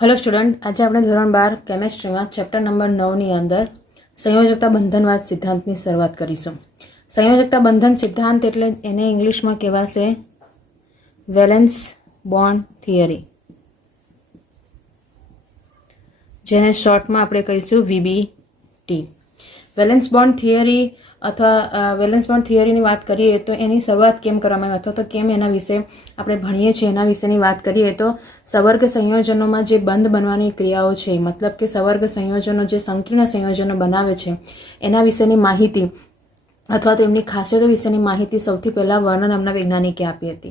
Hello student, आज આપણે ધોરણ 12 કેમેસ્ટ્રીમાં ચેપ્ટર નંબર 9 ની અંદર સંયોજકતા બંધનવાદ સિદ્ધાંતની શરૂઆત કરીશું। સંયોજકતા બંધન સિદ્ધાંત એટલે એને ઇંગ્લિશમાં કહેવાશે વેલેન્સ બોન્ડ થિયરી, જેને શોર્ટમાં આપણે કહીશું વીબીટી। વેલેન્સ બોન્ડ થિયરી अथवा वेलेंस बॉन्ड थियरी बात करिए तो एनी शुरुआत केम करवामां अथवा तो केम एना विषे आपणे भणीए छीए एना विषेनी बात करिए तो सवर्ग संयोजनों में जे बंध बनवानी क्रियाओ छे, मतलब कि सवर्ग संयोजनों जे संकीर्ण संयोजनों बनावे छे एना विषेनी माहिती अथवा तेमनी खासियतो विषेनी माहिती सौथी पहेला वर्नर नामना वैज्ञानिके आपी हती।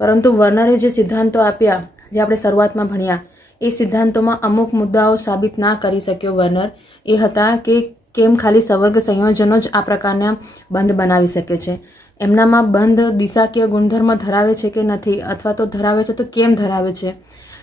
परंतु वर्नरे जे सिद्धांतो आप्या, जे आपणे शरूआतमां भण्या, ए सिद्धांतोमां अमुक मुद्दाओ साबित ना करी शक्यो वर्नर। ए हता के केम खाली सवर्ग संयोजनों ज आ प्रकारना बंध बनावी शके छे, एमनामां बंध दिशाकीय गुणधर्म धरावे छे के नथी, अथवा तो धरावे छे तो केम धरावे छे,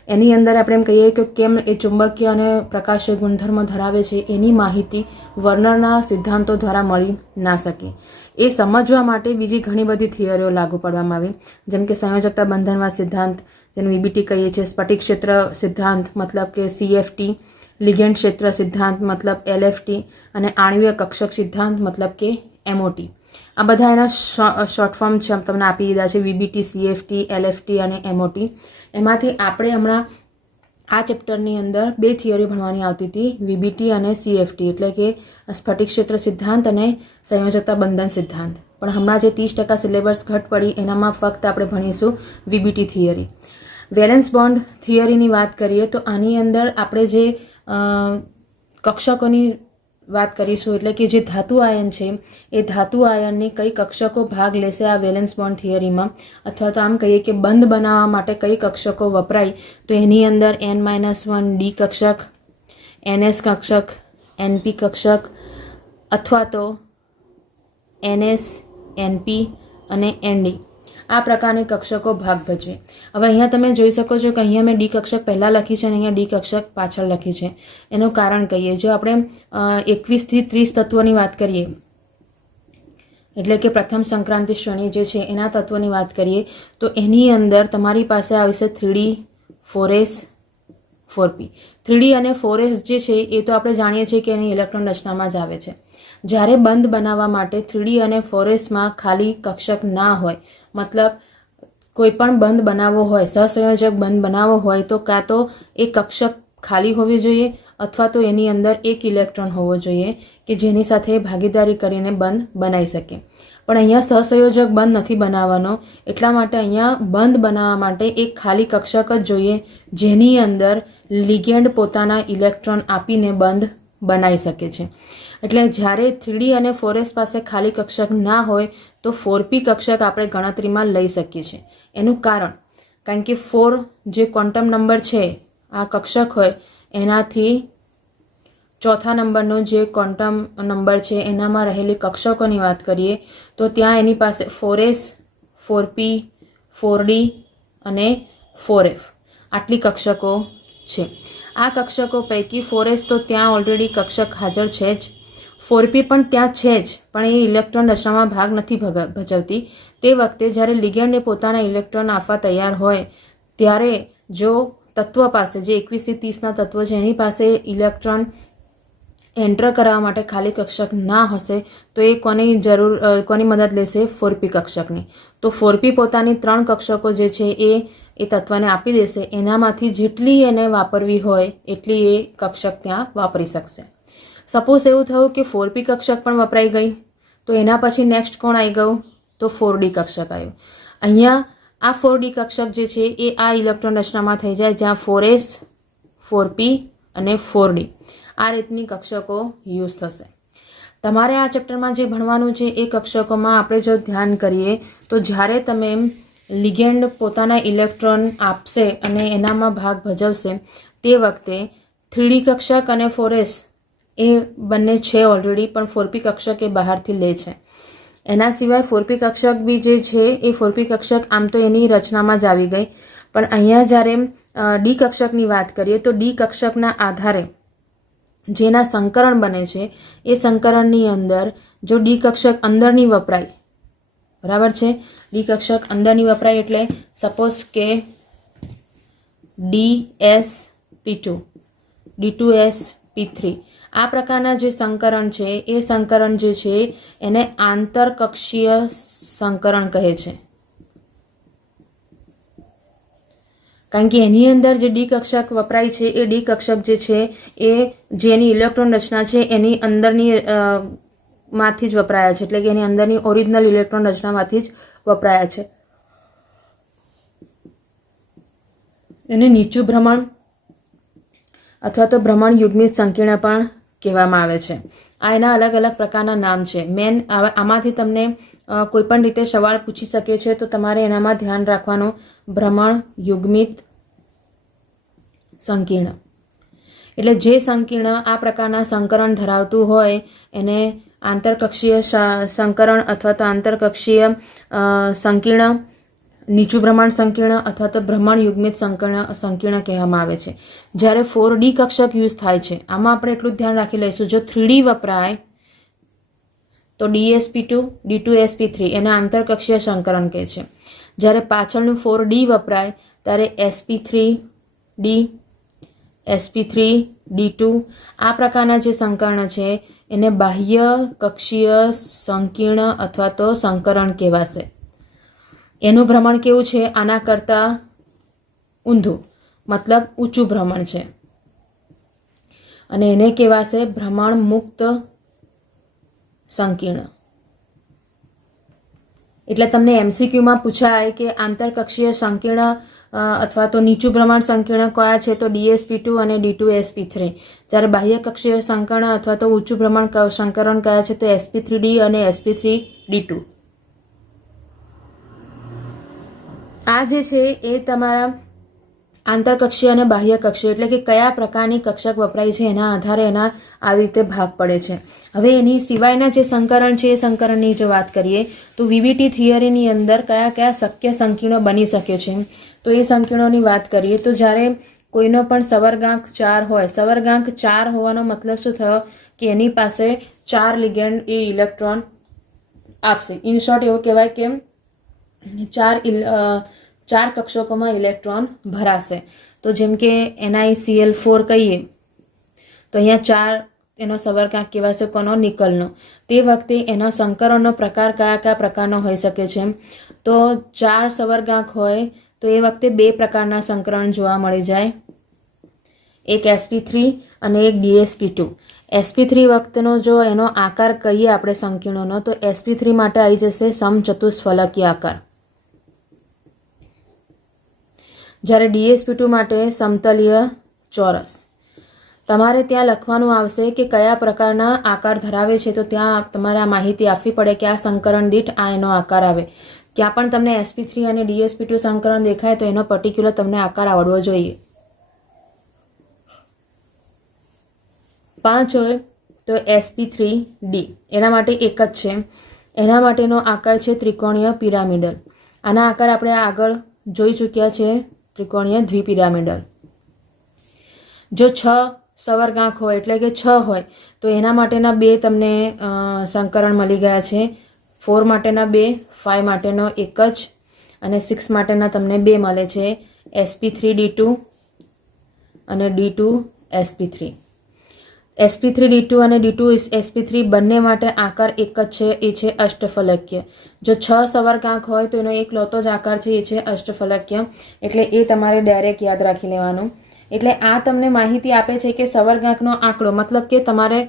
एनी अंदर आपणे एम कहीए के केम ए चुंबकीय अने प्रकाशीय गुणधर्म धरावे छे, एनी माहिती वर्नरना सिद्धांतो द्वारा मळी ना शके। ए समजवा माटे बीजी घणी बधी थियरीओ लागू पड़वामां आवी, जेम के संयोजकता बंधनवाद सिद्धांत, जेने वीबीटी कहीए छे, स्फटिक क्षेत्र सिद्धांत मतलब के सीएफटी, लिगेंड क्षेत्र सिद्धांत मतलब एलएफटी અને आणवीय कक्षक सिद्धांत मतलब के एमओटी। आ बधा एना शॉर्ट फॉर्म तमने आपी दीधा छे, वीबीटी, सीएफटी, एलएफटी અને एमओटी। एमांथी आपणे हमणां आ चेप्टरनी अंदर बे थियरी भणवानी आवती हती, वीबीटी અને सीएफटी એટલે કે स्फटिक क्षेत्र सिद्धांत અને संयोजकता बंधन सिद्धांत। पण हमणां जे 30% सिलेबस घट पड़ी एनामां फक्त आपणे भणीशुं वीबीटी थियरी। वेलेंस बॉन्ड थियरीनी वात करीए तो आनी अंदर आपणे जे कक्षकोनी बात करीशुं, एटले कि जे धातु आयन छे ए धातु आयननी कई कक्षको भाग लेशे आ वेलेंस बॉन्ड थियरीमां, अथवा तो आम कहीए कि बंध बनाववा माटे कई कक्षको वपराय तो एनी अंदर N-1 डी कक्षक, NS कक्षक, NP कक्षक अथवा तो NS, NP અને ND आ प्रकारनी कक्षको भाग भजवे। हवे अहींया तमे जोई शको छो कि अहींया मैं डी कक्षक पहला लखी छे अने अहींया डी कक्षक पाछळ लखी छे। एनुं कारण कहीए, जो आपणे 21 થી 30 तत्वोनी वात करीए, एटले के प्रथम संक्रांति श्रेणी जे छे एना तत्वोनी वात करीए तो एनी अंदर तमारी पासे आवशे 3D, 4s, 4p। 3D અને 4s જે છે એ તો આપણે જાણીએ છીએ કે એની ઇલેક્ટ્રોન રચનામાં જ આવે છે। જ્યારે બંધ બનાવવા માટે 3D અને 4sમાં ખાલી કક્ષક ના હોય, मतलब कोईपण बंध बनावो होय, सहसंयोजक बंध बनावो होय तो कां तो एक कक्षक खाली होवी जोईए अथवा तो एनी अंदर एक इलेक्ट्रॉन होवो जोईए कि जेनी साथे भागीदारी करीने बंध बनाई शके। पण अहींया सहसंयोजक बंध नथी बनाववानो, एटला माटे अहींया बंध बनाववा माटे एक खाली कक्षक ज जोईए जेनी अंदर लिगेंड पोताना इलेक्ट्रॉन आपीने बंध बनाई शके छे। એટલે જ્યારે 3D અને 4s પાસે ખાલી કક્ષક ના હોય તો 4p કક્ષક આપણે ગણતરીમાં લઈ શકીએ છીએ। એનું કારણ કે 4 જે ક્વોન્ટમ નંબર છે, આ કક્ષક હોય એનાથી ચોથા નંબરનો જે ક્વોન્ટમ નંબર છે એનામાં રહેલી કક્ષકોની વાત કરીએ તો ત્યાં એની પાસે 4s, 4p, 4d અને 4f આટલી કક્ષકો છે। આ કક્ષકો પૈકી 4s તો ત્યાં ઓલરેડી કક્ષક હાજર છે જ, 4p પણ ત્યાં છે જ, પણ એ ઇલેક્ટ્રોન રચનામાં ભાગ નથી ભજવતી। તે વખતે જ્યારે લિગેન્ડ પોતાના ઇલેક્ટ્રોન આપવા તૈયાર હોય ત્યારે જો તત્વ પાસે, જે 21 થી 30ના તત્વ છે એની પાસે ઇલેક્ટ્રોન એન્ટર કરવા માટે ખાલી કક્ષક ના હશે તો એ કોની મદદ લેશે? 4p કક્ષકની। તો 4p પોતાની 3 કક્ષકો જે છે એ તત્વને આપી દેશે, એનામાંથી જેટલી એને વાપરવી હોય એટલી એ કક્ષક ત્યાં વાપરી શકશે। सपोज एवं थयुं कि 4p कक्षक पण वपराई गई तो एना पछी नेक्स्ट कोण आई गयुं? तो 4d कक्षक आव्युं। अहींया आ 4d कक्षक जे छे ए आ इलेक्ट्रॉन रचनामां थई जाय, ज्यां 4s, 4p અને 4d आ रीतनी कक्षको यूज थशे। तमारे आ चेप्टरमां जे भणवानुं छे ए कक्षकोमां आपणे जो ध्यान करीए तो ज्यारे तमे लिगेंड पोताना इलेक्ट्रॉन आपशे अने एनामां भाग भजवशे ते वखते 3d कक्षक અને 4s એ બંને છે ઓલરેડી, પણ 4p કક્ષક એ બહારથી લે છે। એના સિવાય 4p કક્ષક બી જે છે એ 4p કક્ષક આમ તો એની રચનામાં જ આવી ગઈ, પણ અહીંયા જ્યારે ડી કક્ષકની વાત કરીએ તો ડી કક્ષકના આધારે જેના સંકરણ બને છે એ સંકરણની અંદર જો ડી કક્ષક અંદરની વપરાય, બરાબર છે, ડી કક્ષક અંદરની વપરાય એટલે સપોઝ કે DS P2, D2sp3 આ પ્રકારના જે સંકરણ છે એ સંકરણ જે છે એને આંતરકક્ષીય સંકરણ કહે છે, કારણ કે એની અંદર જે ડી કક્ષક વપરાય છે એ ડી કક્ષક જે છે એ જેની ઇલેક્ટ્રોન રચના છે એની અંદરની માંથી જ વપરાયા છે, એટલે કે એની અંદરની ઓરિજિનલ ઇલેક્ટ્રોન રચનામાંથી જ વપરાયા છે. એને નીચું ભ્રમણ અથવા તો ભ્રમણ યુગ્મિત સંકીર્ણ પણ કહેવામાં આવે છે. આ એના અલગ અલગ પ્રકારના નામ છે. મેન આમાંથી તમને કોઈ પણ રીતે સવાલ પૂછી શકે છે, તો તમારે એનામાં ધ્યાન રાખવાનું ભ્રમણ યુગ્મિત સંકીર્ણ. એટલે જે સંકીર્ણ આ પ્રકારના સંકરણ ધરાવતું હોય એને આંતરકક્ષીય સંકરણ અથવા તો આંતરકક્ષીય સંકીર્ણ, નીચું ભ્રમણ સંકીર્ણ અથવા તો ભ્રમણ યુગ્મિત સંકીર્ણ કહેવામાં આવે છે. જ્યારે 4D કક્ષક યુઝ થાય છે, આમાં આપણે એટલું ધ્યાન રાખી લઈશું, જો 3D વપરાય તો DsP2, D2sp3 એને આંતરકક્ષીય સંકરણ કહે છે. જ્યારે પાછળનું 4D વપરાય ત્યારે sp3d, sp3d2 આ પ્રકારના જે સંકર્ણ છે એને બાહ્ય કક્ષીય સંકીર્ણ અથવા તો સંકરણ કહેવાશે. એનું ભ્રમણ કેવું છે? આના કરતાં ઊંધું, મતલબ ઊંચું ભ્રમણ છે, અને એને કહેવાશે ભ્રમણ મુક્ત સંકીર્ણ. એટલે તમને MCQમાં પૂછાય કે આંતરકક્ષીય સંકીર્ણ અથવા તો નીચું ભ્રમણ સંકીર્ણ કયા છે, તો DsP2 અને D2sp3. જ્યારે બાહ્ય કક્ષીય સંકીર્ણ અથવા તો ઊંચું ભ્રમણ સંકરણ કયા છે, તો sp3d અને sp3d2. આ જે છે એ તમારા આંતરકક્ષીય અને બાહ્ય કક્ષીય એટલે કે કયા પ્રકારની કક્ષક વપરાય છે એના આધારે એના આવી રીતે ભાગ પડે છે. હવે એની સિવાયના જે સંકરણ છે એ સંકરણની જો વાત કરીએ તો VBT થિયરીની અંદર કયા કયા શક્ય સંકીર્ણો બની શકે છે, તો એ સંકીર્ણોની વાત કરીએ તો જ્યારે કોઈનો પણ સવર્ગાંક 4 હોય, સવર્ગાંક 4 હોવાનો મતલબ શું થયો કે એની પાસે 4 લિગેન્ડ એ ઇલેક્ટ્રોન આપશે. ઇન શોર્ટ એવું કહેવાય કે 4 કક્ષકોમાં ઇલેક્ટ્રોન ભરાશે. તો જેમ કે NiCl4 કહીએ તો અહીંયા 4 એનો સવર્ગાંક કહેવાશે કોનો? નિકલનો. તે વખતે એના સંકરણનો પ્રકાર કયા કયા પ્રકારનો હોઈ શકે છે? તો 4 સવર્ગાંક હોય તો એ વખતે 2 પ્રકારના સંકરણ જોવા મળી જાય, એક sp3 અને એક dsp2. sp3 વખતનો જો એનો આકાર કહીએ આપણે સંકીર્ણોનો તો sp3 માટે આવી જશે સમચતુષ્ફલકીય આકાર, જ્યારે dsp2 માટે સમતલીય ચોરસ. તમારે ત્યાં લખવાનું આવશે કે કયા પ્રકારના આકાર ધરાવે છે, તો ત્યાં તમારે આ માહિતી આપવી પડે કે આ સંકરણ દીઠ આ એનો આકાર આવે. ત્યાં પણ તમને sp3 અને dsp2 સંકરણ દેખાય તો એનો પર્ટિક્યુલર તમને આકાર આવડવો જોઈએ. 5 હોય તો sp3d, એના માટે એક જ છે. એના માટેનો આકાર છે ત્રિકોણીય પિરામિડલ. આના આકાર આપણે આગળ જોઈ ચૂક્યા છે, ત્રિકોણીય દ્વિપિરામિડલ. જો 6 સવર્ગાંક હોય એટલે કે 6 હોય તો એના માટેના 2 તમને સંકરણ મળી ગયા છે. 4 માટેના 2, 5 માટેનો એક જ, અને 6 માટેના તમને 2 મળે છે, sp3d2 અને d2sp3. sp3d2 અને d2sp3 બંને માટે આકાર એક જ છે, એ છે અષ્ટફલકીય. જો 6 સવર્ગાંક હોય તો એનો એક લોતો જ આકાર છે, એ છે અષ્ટફલકીય. એટલે એ તમારે ડાયરેક્ટ યાદ રાખી લેવાનું. એટલે આ તમને માહિતી આપે છે કે સવર્ગાંકનો આંકડો, મતલબ કે તમારે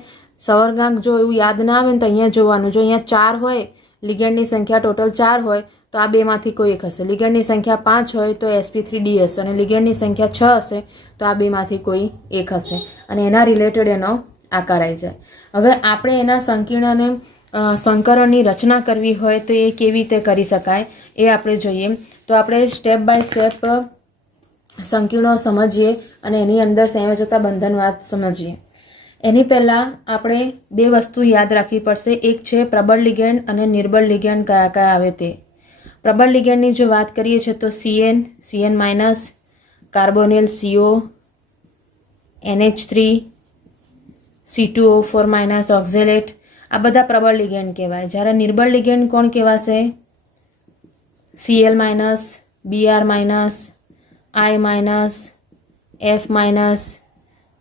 સવર્ગાંક જો એવું યાદ ના આવે ને તો અહીંયા જોવાનું. જો અહીંયા 4 હોય, લિગેન્ડની સંખ્યા ટોટલ 4 હોય તો આ બેમાંથી કોઈ એક હશે. લિગેન્ડની સંખ્યા 5 હોય તો sp3d હશે, અને લિગેન્ડની સંખ્યા 6 હશે તો આ બેમાંથી કોઈ એક હશે, અને એના રિલેટેડ એનો આકાર આવી જાય. હવે આપણે એના સંકીર્ણને સંકરણની રચના કરવી હોય તો એ કેવી રીતે કરી શકાય એ આપણે જોઈએ. તો આપણે સ્ટેપ બાય સ્ટેપ સંકીર્ણો સમજીએ અને એની અંદર સંયોજકતા બંધનવાદ સમજીએ. એની પહેલાં આપણે 2 વસ્તુ યાદ રાખવી પડશે. એક છે પ્રબળ લિગેન્ડ અને નિર્બળ લિગેન્ડ કયા કયા આવે તે. પ્રબળ લિગેન્ડની જો વાત કરીએ છીએ તો CN, carbonyl CO, NH3, C2O4- oxalate, આ બધા પ્રબળ લિગેન્ડ કહેવાય. જ્યારે નિર્બળ લિગેન્ડ કોણ કહેવાશે? Cl-, Br-, I-, F minus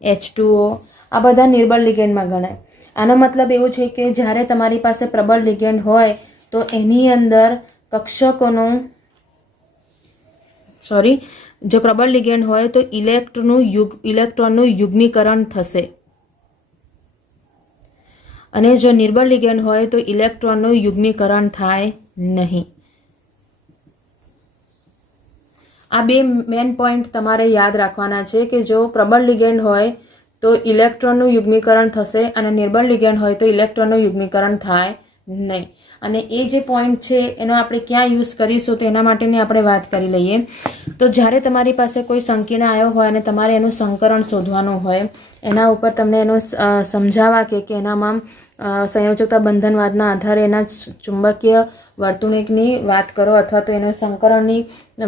H2O આ બધા નિર્બળ લિગેન્ડમાં ગણાય. આનો મતલબ એવું છે કે જ્યારે તમારી પાસે પ્રબળ લિગેન્ડ હોય તો એની અંદર કક્ષકોનું જો પ્રબળ લિગેન્ડ હોય તો ઇલેક્ટ્રોનનું યુગ્મીકરણ થશે અને જો નિર્બળ લિગેન્ડ હોય તો ઇલેક્ટ્રોનનું યુગ્મીકરણ થાય નહીં. આ બે મેન પોઈન્ટ તમારે યાદ રાખવાના છે કે જો પ્રબળ લિગેન્ડ હોય તો ઇલેક્ટ્રોનનું યુગ્મીકરણ થશે અને નિર્બળ લિગેન્ડ હોય તો ઇલેક્ટ્રોનનું યુગ્મીકરણ થાય નહીં. અને એ જે પોઈન્ટ છે એનો આપણે ક્યાં યુઝ કરીશું તો એના માટેની આપણે વાત કરી લઈએ. તો જ્યારે તમારી પાસે કોઈ સંકીર્ણ આવ્યો હોય અને તમારે એનું સંકરણ શોધવાનું હોય એના ઉપર તમને એનું સમજાવવા કે એનામાં સંયોજકતા બંધનવાદના આધારે એના ચુંબકીય વર્તુણિકની વાત કરો અથવા તો એનો સંકરણની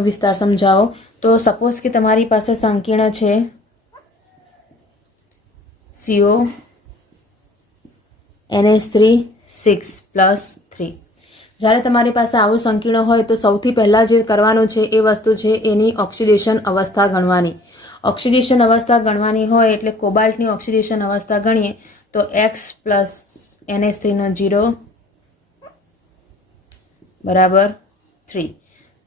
વિસ્તાર સમજાવો. તો સપોઝ કે તમારી પાસે સંકીર્ણ છે CO NH3 જ્યારે તમારી પાસે આવું સંકીર્ણ હોય તો સૌથી પહેલાં જે કરવાનું છે એ વસ્તુ છે એની ઓક્સિડેશન અવસ્થા ગણવાની. ઓક્સિડેશન અવસ્થા ગણવાની હોય એટલે કોબાલ્ટની ઓક્સિડેશન અવસ્થા ગણીએ તો X પ્લસ NH3 0 બરાબર 3.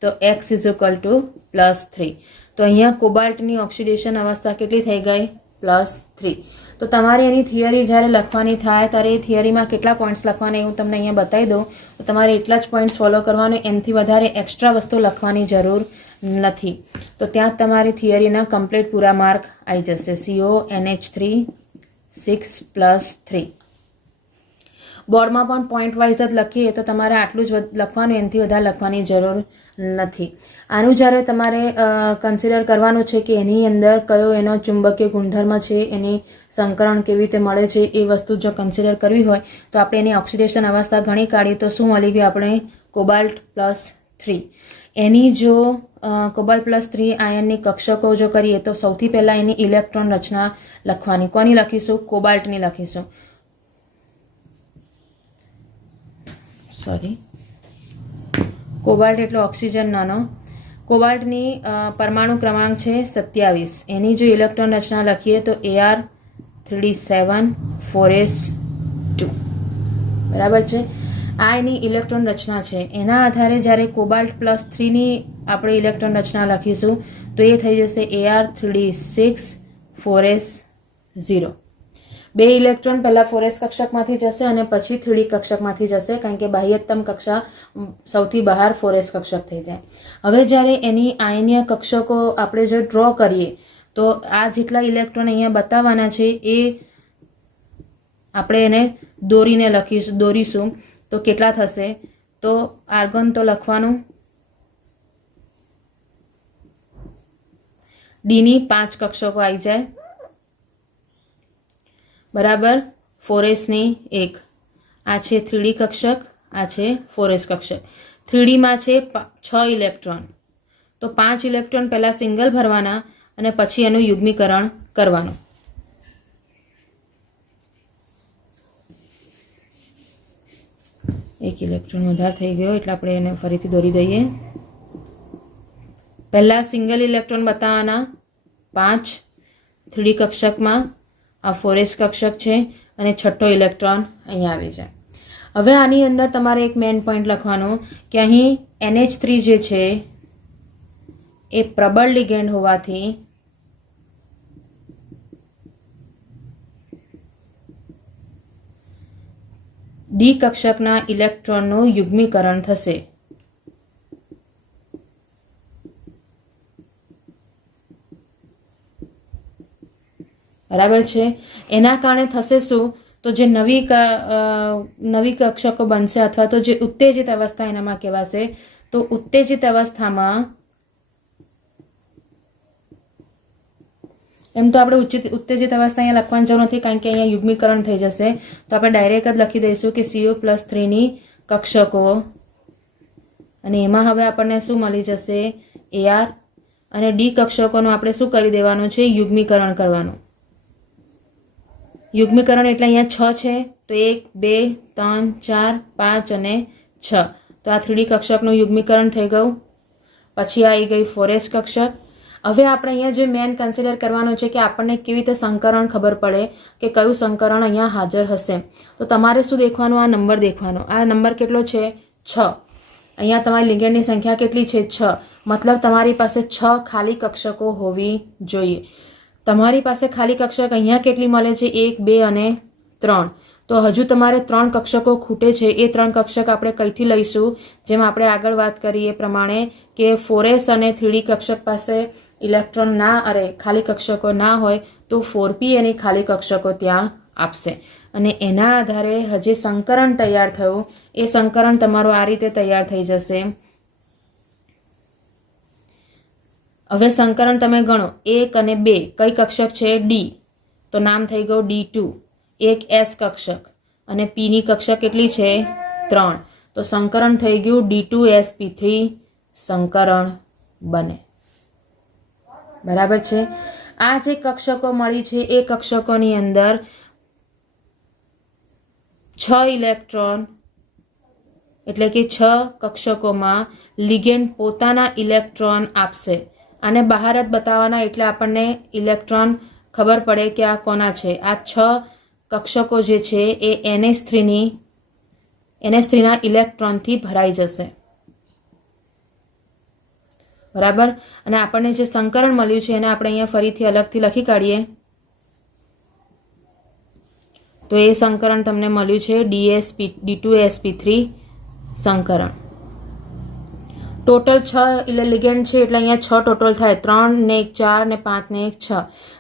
તો X ઇઝ ઇક્વલ ટુ +3. તો અહીંયા કોબાલ્ટની ઓક્સિડેશન અવસ્થા કેટલી થઈ ગઈ? +3. તો તમારે એની થિયરી જ્યારે લખવાની થાય ત્યારે એ થિયરીમાં કેટલા પોઈન્ટ્સ લખવાના હું તમને અહીંયા બતાવી દઉં. તો તમારે એટલા જ પોઈન્ટ્સ ફોલો કરવાનું, એનાથી વધારે એક્સ્ટ્રા વસ્તુ લખવાની જરૂર નથી. તો ત્યાં તમારી થિયરીના કમ્પ્લીટ પૂરા માર્ક આવી જશે. CO NH3 6 + 3. બોર્ડમાં પણ પોઈન્ટ વાઇઝ જ લખીએ તો તમારે આટલું જ લખવાનું, એનાથી વધારે લખવાની જરૂર નથી. આનું જ્યારે તમારે કન્સિડર કરવાનું છે કે એની અંદર કયો એનો ચુંબકીય ગુણધર્મ છે, એની સંકરણ કેવી રીતે મળે છે, એ વસ્તુ જો કન્સિડર કરવી હોય તો આપણે એની ઓક્સિડેશન અવસ્થા ગણી કાઢીએ તો શું મળી ગયું આપણે? કોબાલ્ટ +3. એની જો કોબાલ્ટ +3 આયનની કક્ષકો જો કરીએ તો સૌથી પહેલાં એની ઇલેક્ટ્રોન રચના લખવાની. કોની લખીશું? કોબાલ્ટની લખીશું. કોબાલ્ટ એટલે ઓક્સિજન નાનો. કોબાલ્ટની પરમાણુ ક્રમાંક છે 27. એની જો ઇલેક્ટ્રોન રચના લખીએ તો Ar3d7 4s2 બરાબર છે. આ એની ઇલેક્ટ્રોન રચના છે. એના આધારે જ્યારે કોબાલ્ટ +3ની આપણે ઇલેક્ટ્રોન રચના લખીશું તો એ થઈ જશે Ar3d6 4s0. 2 ઇલેક્ટ્રોન પહેલાં 4s કક્ષકમાંથી જશે અને પછી 3d કક્ષકમાંથી જશે, કારણ કે બાહ્યતમ કક્ષા સૌથી બહાર 4s કક્ષક થઈ જાય. હવે જ્યારે એની આયનીય કક્ષકો આપણે જો ડ્રો કરીએ તો આ જેટલા ઇલેક્ટ્રોન અહીંયા બતાવવાના છે એ આપણે એને દોરીશું તો કેટલા થશે? તો આર્ગોન તો લખવાનું, ડીની 5 કક્ષકો આવી જાય બરાબર. 4sની 1. આ છે 3d કક્ષક, આ છે 4s કક્ષક. 3dમાં છે 6 ઇલેક્ટ્રોન. તો 5 ઇલેક્ટ્રોન પહેલાં સિંગલ ભરવાના અને પછી એનું યુગ્મીકરણ કરવાનું. એક ઇલેક્ટ્રોન વધારે થઈ ગયો એટલે આપણે એને ફરીથી દોરી દઈએ. પહેલાં સિંગલ ઇલેક્ટ્રોન બતાવવાના 5 3d કક્ષકમાં. આ 4s કક્ષક છે અને છઠ્ઠો ઇલેક્ટ્રોન અહીંયા આવી જાય. હવે આની અંદર તમારે એક મેઇન પોઈન્ટ લખવાનો કે અહીં NH3 જે છે એ પ્રબળ લિગેન્ડ હોવાથી ડી કક્ષકના ઇલેક્ટ્રોનનું યુગ્મીકરણ થશે. બરાબર છે. એના કારણે થશે શું? તો જે નવી કક્ષકો બનશે અથવા તો જે ઉત્તેજિત અવસ્થા એનામાં કહેવાશે. તો ઉત્તેજિત અવસ્થામાં એમ તો આપણે ઉત્તેજિત અવસ્થા અહીંયા લખવાની જરૂર નથી, કારણ કે અહીંયા યુગ્મીકરણ થઈ જશે. તો આપણે ડાયરેક્ટ જ લખી દઈશું કે CO+3ની કક્ષકો, અને એમાં હવે આપણને શું મળી જશે? AR. અને ડી કક્ષકોનું આપણે શું કરી દેવાનું છે? યુગ્મીકરણ કરવાનું. યુગ્મીકરણ એટલે અહીંયા 6 છે તો 1 2 3 4 5 અને 6. તો આ 3d કક્ષકનું યુગ્મીકરણ થઈ ગયું. પછી આવી ગઈ 4s કક્ષક. હવે આપણે અહીંયા જે મેન કન્સિડર કરવાનું છે કે આપણને કેવી રીતે સંકરણ ખબર પડે કે કયું સંકરણ અહીંયા હાજર હશે. તો તમારે શું દેખવાનું? આ નંબર દેખવાનો. આ નંબર કેટલો છે? 6. અહીંયા તમારી લિગેન્ડની સંખ્યા કેટલી છે? 6. મતલબ તમારી પાસે 6 ખાલી કક્ષકો હોવી જોઈએ. તમારી પાસે ખાલી કક્ષક અહીંયા કેટલી મળે છે? 1, 2 અને 3. તો હજુ તમારે 3 કક્ષકો ખૂટે છે. એ 3 કક્ષક આપણે કઈથી લઈશું? જેમ આપણે આગળ વાત કરી એ પ્રમાણે કે 4s અને 3d કક્ષક પાસે ઇલેક્ટ્રોન ખાલી કક્ષકો ના હોય તો 4p એની ખાલી કક્ષકો ત્યાં આપશે. અને એના આધારે હજી સંકરણ તૈયાર થયું, એ સંકરણ તમારું આ રીતે તૈયાર થઈ જશે. હવે સંકરણ તમે ગણો 1 અને 2 કઈ કક્ષક છે? D. તો નામ થઈ ગયું D2. એક S કક્ષક અને P ની કક્ષક કેટલી છે? 3. તો સંકરણ થઈ ગયું D2sp3 સંકરણ બને. બરાબર છે. આ જે કક્ષકો મળી છે એ કક્ષકોની અંદર 6 ઇલેક્ટ્રોન એટલે કે 6 કક્ષકોમાં લિગેન્ડ પોતાના ઇલેક્ટ્રોન આપશે. આને બહાર જ બતાવવાના એટલે આપણને ઇલેક્ટ્રોન ખબર પડે કે આ કોના છે. આ 6 કક્ષકો જે છે એ NH3ના ઇલેક્ટ્રોનથી ભરાઈ જશે. બરાબર. અને આપણને જે સંકરણ મળ્યું છે એને આપણે અહીંયા ફરીથી અલગથી લખી કાઢીએ તો એ સંકરણ તમને મળ્યું છે D2sp3 સંકરણ. ટોટલ 6 લિગેન્ડ છે એટલે અહીંયા 6 ટોટલ થાય. 3 ને 1 4 ને 5 ને 1 6.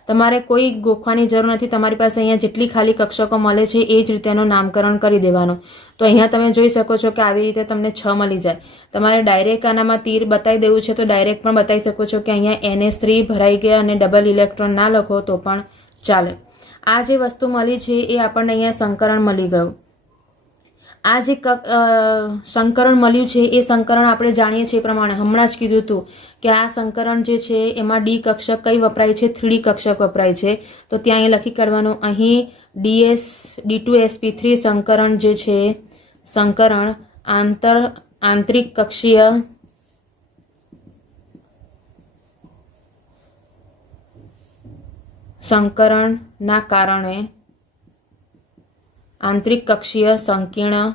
તમારે કોઈ ગોખવાની જરૂર નથી. તમારી પાસે અહીંયા જેટલી ખાલી કક્ષકો મળે છે એ જ રીતે એનું નામકરણ કરી દેવાનું. તો અહીંયા તમે જોઈ શકો છો કે આવી રીતે તમને 6 મળી જાય. તમારે ડાયરેક્ટ આનામાં તીર બતાવી દેવું છે તો ડાયરેક્ટ પણ બતાવી શકો છો કે અહીંયા NH3 ભરાઈ ગયા અને ડબલ ઇલેક્ટ્રોન ના લખો તો પણ ચાલે. આ જે વસ્તુ મળી છે એ આપણને અહીંયા સંકરણ મળી ગયું. આ જે સંકરણ મળ્યું છે એ સંકરણ આપણે જાણીએ છીએ એ પ્રમાણે હમણાં જ કીધું હતું કે આ સંકરણ જે છે એમાં D કક્ષક કઈ વપરાય છે? 3D કક્ષક વપરાય છે. તો ત્યાં અહીં લખી કાઢવાનું. અહીં D2sp3 સંકરણ જે છે સંકરણ આંતરિક કક્ષીય સંકરણના કારણે આંતરિક કક્ષીય સંકીર્ણ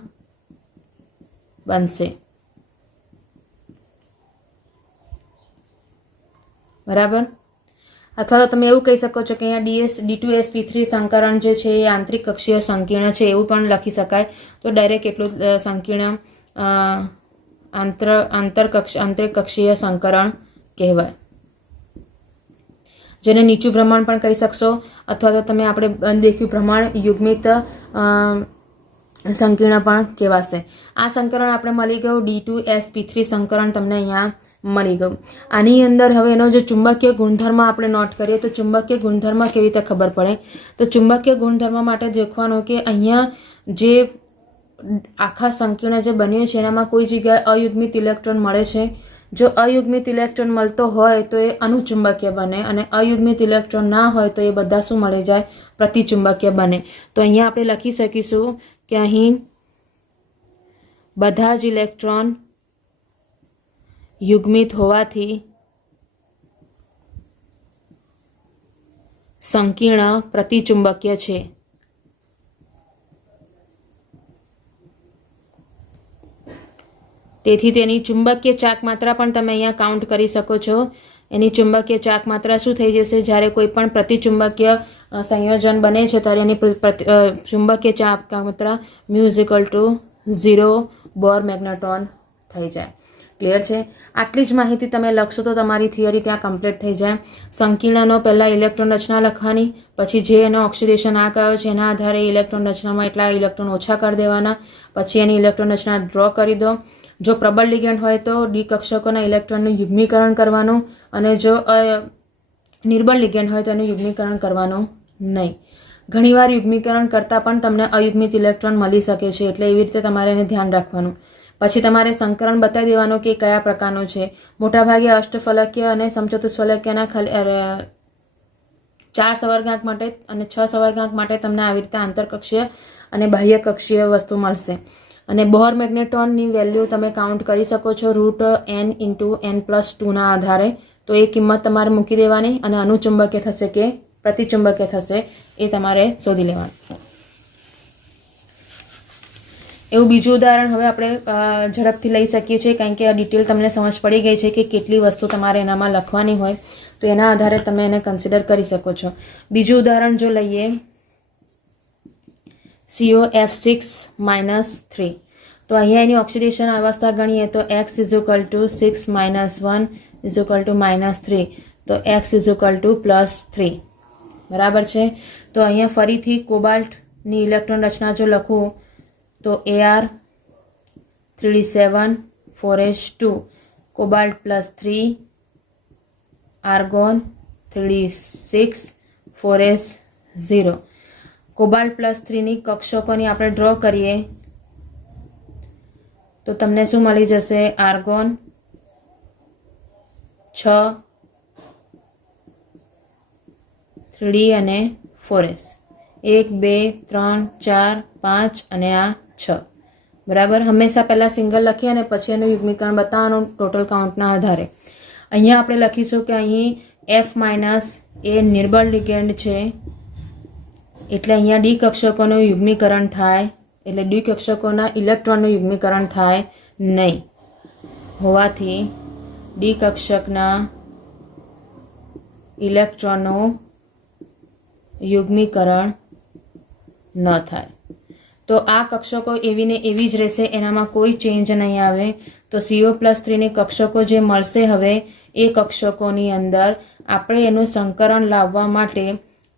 બનશે. બરાબર. અથવા તો તમે એવું કહી શકો છો કે અહીંયા D2sp3 સંકરણ જે છે એ આંતરિક કક્ષીય સંકીર્ણ છે એવું પણ લખી શકાય. તો ડાયરેક્ટ એટલું સંકીર્ણ આંતરિક કક્ષીય સંકરણ કહેવાય. જેને નીચું ભ્રમણ પણ કહી શકશો અથવા તો તમે આપણે દેખ્યું પ્રમાણ યુગ્મિત સંકીર્ણ પણ કહેવાશે. આ સંકરણ આપણે મળી ગયું D2sp3 સંકરણ તમને અહીંયા મળી ગયું. આની અંદર હવે એનો જે ચુંબકીય ગુણધર્મ આપણે નોટ કરીએ તો ચુંબકીય ગુણધર્મ કેવી રીતે ખબર પડે? તો ચુંબકીય ગુણધર્મ માટે દેખવાનું કે અહીંયા જે આખા સંકીર્ણ જે બન્યું છે એનામાં કોઈ જગ્યાએ અયુગ્મિત ઇલેક્ટ્રોન મળે છે. જો અયુગ્મિત ઇલેક્ટ્રોન મળતો હોય તો એ અનુચુંબકીય બને અને અયુગ્મિત ઇલેક્ટ્રોન ના હોય તો એ બધા શું મળી જાય? પ્રતિચુંબકીય બને. તો અહીંયા આપણે લખી શકીશું કે અહીં બધા જ ઇલેક્ટ્રોન યુગ્મિત હોવાથી સંકીર્ણ પ્રતિચુંબકીય છે. તેથી તેની ચુંબકીય ચાક માત્રા પણ તમે અહીંયા કાઉન્ટ કરી શકો છો. એની ચુંબકીય ચાક માત્રા શું થઈ જશે? જ્યારે કોઈ પણ પ્રતિચુંબકીય સંયોજન બને છે ત્યારે એની ચુંબકીય ચાક માત્રા μ=0 બોર મેગ્નેટ્રોન થઈ જાય. ક્લિયર છે? આટલી જ માહિતી તમે લખશો તો તમારી થિયરી ત્યાં કમ્પ્લીટ થઈ જાય. સંકીર્ણનો પહેલાં ઇલેક્ટ્રોન રચના લખવાની, પછી જે એનો ઓક્સિડેશન આ કયો છે એના આધારે ઇલેક્ટ્રોન રચનામાં એટલા ઇલેક્ટ્રોન ઓછા કરી દેવાના, પછી એની ઇલેક્ટ્રોન રચના ડ્રો કરી દો. જો પ્રબળ લિગેન્ડ હોય તો D કક્ષકોના ઇલેક્ટ્રોનનું યુગ્મીકરણ કરવાનું અને જો નિર્બળ લિગેન્ડ હોય તો એનું યુગ્મીકરણ કરવાનું નહીં. ઘણીવાર યુગ્મીકરણ કરતાં પણ તમને અયુગ્મિત ઇલેક્ટ્રોન મળી શકે છે એટલે એવી રીતે તમારે એને ધ્યાન રાખવાનું. પછી તમારે સંકરણ બતાવી દેવાનું કે કયા પ્રકારનું છે. મોટાભાગે અષ્ટફલકીય અને સમચતુષ્ફલકીયના ખાલી 4 સવર્ગાંક માટે અને 6 સવર્ગાંક માટે તમને આવી રીતે આંતરકક્ષીય અને બાહ્ય કક્ષીય વસ્તુ મળશે. અને બોર મેગ્નેટ્રોનની વેલ્યુ તમે કાઉન્ટ કરી શકો છો √n × n+2 ના આધારે તો એ કિંમત તમારે મૂકી દેવાની અને અનુચુંબકીય થશે કે પ્રતિચુંબકીય થશે એ તમારે શોધી લેવાનું. એવું બીજું ઉદાહરણ હવે આપણે ઝડપથી લઈ શકીએ છીએ, કારણ કે આ ડિટેલ તમને સમજ પડી ગઈ છે કે કેટલી વસ્તુ તમારે એનામાં લખવાની હોય, તો એના આધારે તમે એને કન્સિડર કરી શકો છો. બીજું ઉદાહરણ જો લઈએ, COF6-3. તો અહીંયા એની ઓક્સિડેશન અવસ્થા ગણીએ તો x = 6 - 1 = -3. તો x = +3. બરાબર છે. તો અહીંયા ફરીથી કોબાલ્ટની ઇલેક્ટ્રોન રચના જો લખું તો Ar 3d7 4s2 cobalt +3 argon 3d6 4s0. Cobalt +3ની કક્ષકોની આપણે ડ્રો કરીએ તો તમને શું મળી જશે? આર્ગોન 6 3d અને 4s 1 2 3 4 5 અને આ 6. બરાબર. હંમેશા પહેલાં સિંગલ લખીએ અને પછી એનું યુગ્મીકરણ બતાવવાનું ટોટલ કાઉન્ટના આધારે. અહીંયા આપણે લખીશું કે અહીં F- એ નિર્બળ લિગેન્ડ છે, એટલે અહીંયા ડી કક્ષકોનું યુગ્મીકરણ થાય, એટલે ડી કક્ષકોના ઇલેક્ટ્રોનનું યુગ્મીકરણ થાય નહીં, હોવાથી ડી કક્ષકના ઇલેક્ટ્રોનનું યુગ્મીકરણ ન થાય. તો આ કક્ષકો એવી ને એવી જ રહેશે, એનામાં કોઈ ચેન્જ નહીં આવે. તો CO+3ની કક્ષકો જે મળશે હવે એ કક્ષકોની અંદર આપણે એનું સંકરણ લાવવા માટે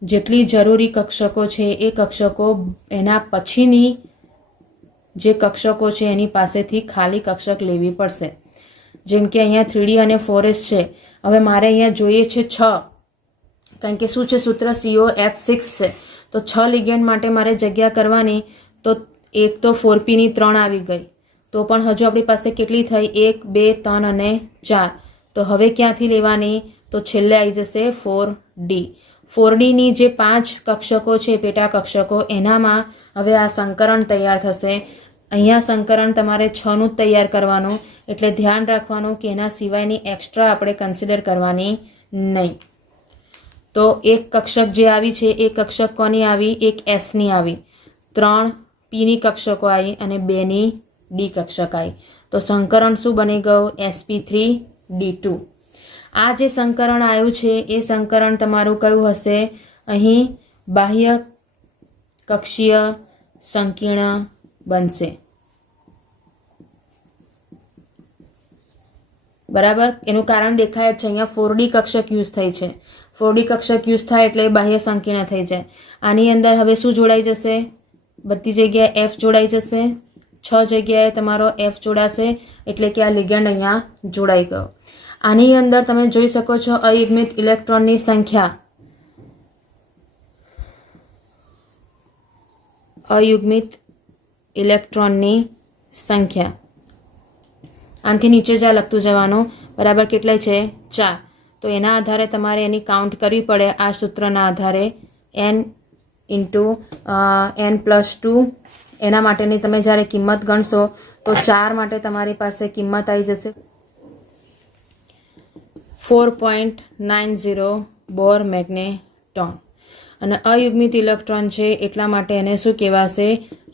જેટલી જરૂરી કક્ષકો છે એ કક્ષકો એના પછીની જે કક્ષકો છે એની પાસેથી ખાલી કક્ષક લેવી પડશે. જેમ કે અહીંયા 3d અને 4s છે. હવે મારે અહીંયા જોઈએ છે 6, કારણ કે શું છે, સૂત્ર COF6 છે. તો 6 લિગેન્ડ માટે મારે જગ્યા કરવાની, તો એક તો 4p ની 3 આવી ગઈ, તો પણ હજુ આપણી પાસે કેટલી થઈ? 1 2 3 અને 4. તો હવે ક્યાંથી લેવાની? તો છેલ્લે આવી જશે 4d. 4dની જે 5 કક્ષકો છે, પેટા કક્ષકો, એનામાં હવે આ સંકરણ તૈયાર થશે. અહીંયા સંકરણ તમારે 6નું જ તૈયાર કરવાનું, એટલે ધ્યાન રાખવાનું કે એના સિવાયની એક્સ્ટ્રા આપણે કન્સિડર કરવાની નહીં. તો એક કક્ષક જે આવી છે એ કક્ષક કોની આવી? એક એસની આવી, 3 પીની કક્ષકો આવી અને 2ની ડી કક્ષક આવી. તો સંકરણ શું બની ગયું? sp3d2. આ જે સંકરણ આવ્યું છે એ સંકરણ તમારું કયું હશે? અહીં બાહ્ય કક્ષીય સંકીર્ણ બનશે. બરાબર. એનું કારણ દેખાય જ છે, અહીંયા 4d કક્ષક યુઝ થઈ છે. 4d કક્ષક યુઝ થાય એટલે બાહ્ય સંકીર્ણ થઈ જાય. આની અંદર હવે શું જોડાઈ જશે? બધી જગ્યાએ F જોડાઈ જશે. 6 જગ્યાએ તમારો F જોડાશે, એટલે કે આ લિગેન્ડ અહીંયા જોડાઈ ગયો. આની અંદર તમે જોઈ શકો છો અયુગ્મિત ઇલેક્ટ્રોનની સંખ્યા, અયુગ્મિત ઇલેક્ટ્રોનની સંખ્યા આનાથી નીચે જ લખતું જવાનું. બરાબર. કેટલાય છે? 4. તો એના આધારે તમારે એની કાઉન્ટ કરવી પડે આ સૂત્રના આધારે, n × n+2. એના માટેની તમે જ્યારે કિંમત ગણશો તો 4 માટે તમારી પાસે કિંમત આવી જશે 4.90 બોર મેગ્નેટોન. અને અયુગ્મિત ઇલેક્ટ્રોન છે એટલા માટે એને શું કહેવાશે?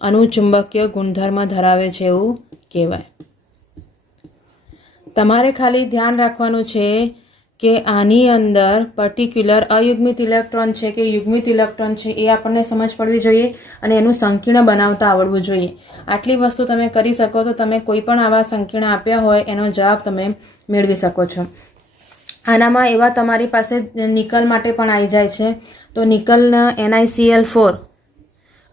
અનુચુંબકીય ગુણધર્મ ધરાવે છે એવું કહેવાય. તમારે ખાલી ધ્યાન રાખવાનું છે કે આની અંદર પર્ટિક્યુલર અયુગ્મિત ઇલેક્ટ્રોન છે કે યુગ્મિત ઇલેક્ટ્રોન છે એ આપણને સમજ પડવી જોઈએ અને એનું સંકીર્ણ બનાવતા આવડવું જોઈએ. આટલી વસ્તુ તમે કરી શકો તો તમે કોઈ પણ આવા સંકીર્ણ આપ્યા હોય એનો જવાબ તમે મેળવી શકો છો. આનામાં એવા તમારી પાસે નિકલ માટે પણ આવી જાય છે. તો નિકલના NiCl4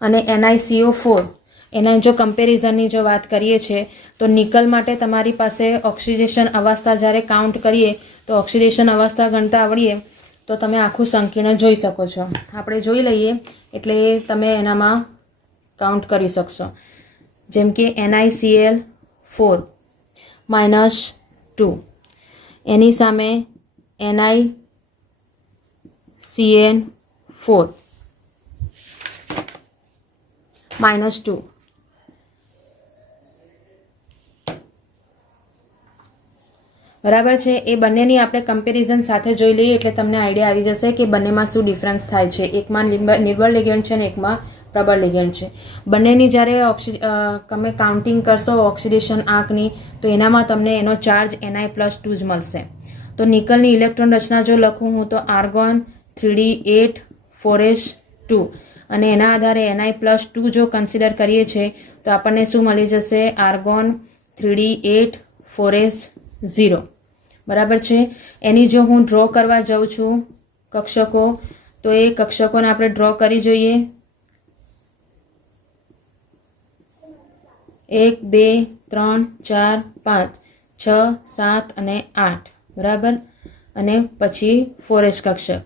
અને NiCO4 એના જો કમ્પેરિઝનની જો વાત કરીએ છીએ તો નિકલ માટે તમારી પાસે ઓક્સિડેશન અવસ્થા જ્યારે કાઉન્ટ કરીએ તો ઓક્સિડેશન અવસ્થા ગણતા આવડીએ તો તમે આખું સંકીર્ણ જોઈ શકો છો. આપણે જોઈ લઈએ એટલે તમે એનામાં કાઉન્ટ કરી શકશો. જેમ કે NiCl4 -2, એની સામે NiCN4 -2. બરાબર છે. એ બંનેની આપણે કમ્પેરિઝન સાથે જોઈ લઈએ એટલે તમને આઈડિયા આવી જશે કે બંનેમાં શું ડિફરન્સ થાય છે. એકમાં નિર્બળ લિગેન્ડ છે અને એકમાં પ્રબળ લિગેન્ડ છે. બંનેની જ્યારે તમે કાઉન્ટિંગ કરશો ઓક્સિડેશન આંકની તો એનામાં તમને એનો ચાર્જ Ni+2 જ મળશે. તો નિકલની ઇલેક્ટ્રોન રચના જો લખું હું તો આર્ગોન 3d8 4s2 અને એના આધારે Ni+2 જો કન્સિડર કરીએ છીએ તો આપણને શું મળી જશે? Argon 3d8 4s0. બરાબર છે. એની જો હું ડ્રો કરવા જાઉં છું કક્ષકો તો એ કક્ષકોને આપણે ડ્રો કરી જોઈએ. 1 2 3 4 5 6 7 અને 8. બરાબર. અને પછી 4s કક્ષક.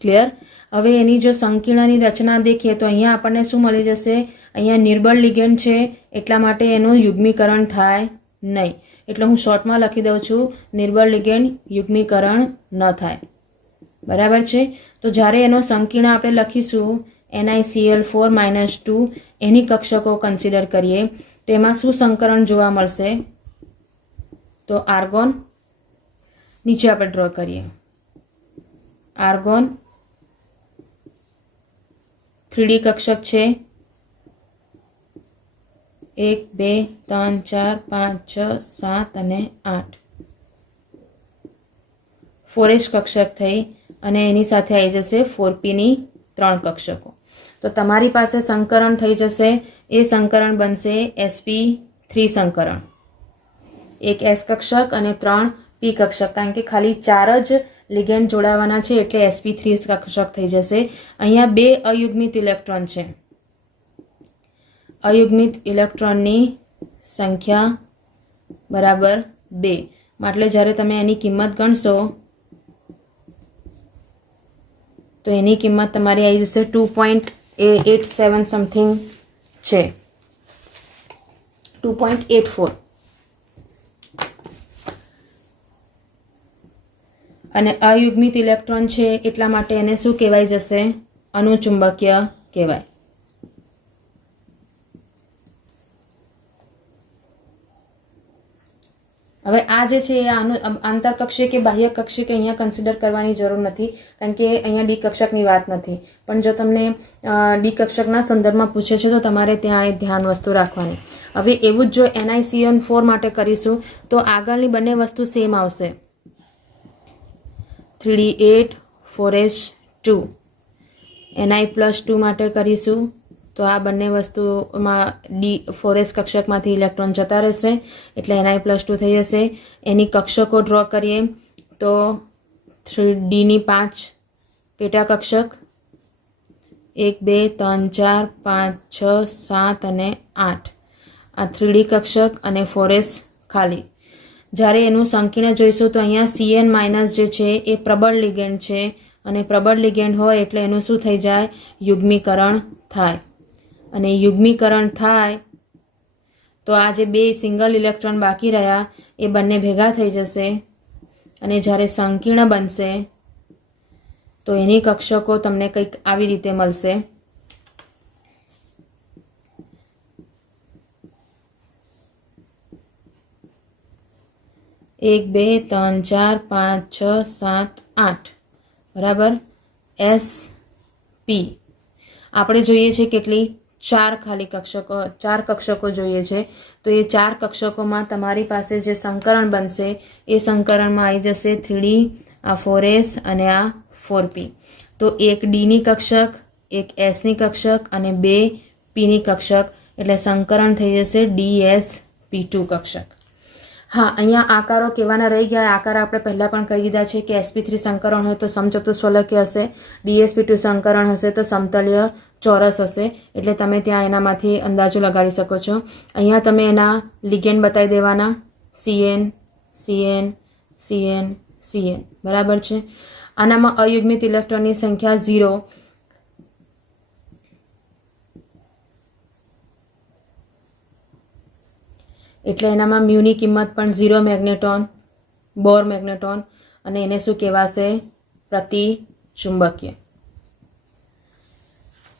ક્લિયર? હવે એની જો સંકીર્ણની રચના દેખીએ તો અહીંયા આપણને શું મળી જશે? અહીંયા નિર્બળ લિગેન્ડ છે એટલા માટે એનું યુગ્મીકરણ થાય નહીં. એટલે હું શોર્ટમાં લખી દઉં છું નિર્બળ લિગેન્ડ યુગ્મીકરણ ન થાય. બરાબર છે. તો જ્યારે એનો સંકીર્ણ આપણે લખીશું NiCl4 - 2 એની કક્ષકો કન્સિડર કરીએ તો એમાં શું સંકરણ જોવા મળશે? તો આર્ગોન નીચે આપણે ડ્રો કરીએ. આર્ગોન 3d કક્ષક છે. 1 2 3 4 5 6 7 અને 8. 4s કક્ષક થઈ અને એની સાથે આવી જશે 4p ની 3 કક્ષકો. તો તમારી પાસે સંકરણ થઈ જશે. એ સંકરણ બનશે sp3 સંકરણ. એક s કક્ષક અને 3 p કક્ષક, કારણ કે ખાલી 4 જ લિગેન્ડ જોડાવાના છે એટલે sp3 કક્ષક થઈ જશે. અહીંયા 2 અયુગ્મિત ઇલેક્ટ્રોન છે. અયુગ્મિત ઇલેક્ટ્રોનની સંખ્યા બરાબર 2. એટલે જ્યારે તમે એની કિંમત ગણશો તો એની કિંમત તમારી આવી જશે 2.87 સમથિંગ છે. 2.84. અને અયુગ્મિત ઇલેક્ટ્રોન છે એટલા માટે એને શું કહેવાય જશે? અનુચુંબકીય કહેવાય. હવે આ જે છે એ આંતરકક્ષીય કે બાહ્ય કક્ષીય કે અહીંયા કન્સિડર કરવાની જરૂર નથી, કારણ કે અહીંયા ડી કક્ષકની વાત નથી. પણ જો તમને ડી કક્ષકના સંદર્ભમાં પૂછે છે તો તમારે ત્યાં એ ધ્યાન વસ્તુ રાખવાની. હવે એવું જ જો NiCl4 માટે કરીશું તો આગળની બંને વસ્તુ સેમ આવશે. 3d8 4s2. Ni+2 માટે કરીશું તો આ બંને વસ્તુમાં D4s કક્ષકમાંથી ઇલેક્ટ્રોન જતા રહેશે એટલે Ni+2 થઈ જશે. એની કક્ષકો ડ્રો કરીએ તો 3d5 પેટા કક્ષક 1 2 3 4 5 6 7 અને 8. આ 3d કક્ષક અને 4s ખાલી. જ્યારે એનું સંકીર્ણ જોઈશું તો અહીંયા Cn- જે છે એ પ્રબળ લિગેન્ડ છે અને પ્રબળ લિગેન્ડ હોય એટલે એનું શું થઈ જાય? યુગ્મીકરણ થાય. અને યુગ્મીકરણ થાય તો આ જે 2 સિંગલ ઇલેક્ટ્રોન બાકી રહ્યા એ બંને ભેગા થઈ જશે અને જ્યારે સંકીર્ણ બનશે તો એની કક્ષકો તમને કંઈક આવી રીતે મળશે. એક 2 3 4 5 6 7 8. બરાબર. SP આપણે જોઈએ છે કેટલી? 4 ખાલી કક્ષકો, 4 કક્ષકો જોઈએ છે. તો એ 4 કક્ષકોમાં તમારી પાસે જે સંકરણ બનશે એ સંકરણમાં આવી જશે 3d, આ 4s અને આ 4p. તો એક ડીની કક્ષક, એક એસની કક્ષક અને 2 પીની કક્ષક, એટલે સંકરણ થઈ જશે dsp2 કક્ષક. હા, અહીંયા આકારો કહેવાના રહી ગયા. આકાર આપણે પહેલાં પણ કહી દીધા છે કે sp3 સંકરણ હોય તો સમચતુષ્ફલકીય હશે, dsp2 સંકરણ હશે તો સમતલીય ચોરસ હશે. એટલે તમે ત્યાં એનામાંથી અંદાજો લગાડી શકો છો. અહીંયા તમે એના લિગેન્ડ બતાવી દેવાના CN CN CN CN. બરાબર છે. આનામાં અયુગ્મિત ઇલેક્ટ્રોનની સંખ્યા 0. એટલે એનામાં મ્યુની કિંમત પણ 0 મેગ્નેટોન, બોર મેગ્નેટોન, અને એને શું કહેવાશે? પ્રતિચુંબકીય.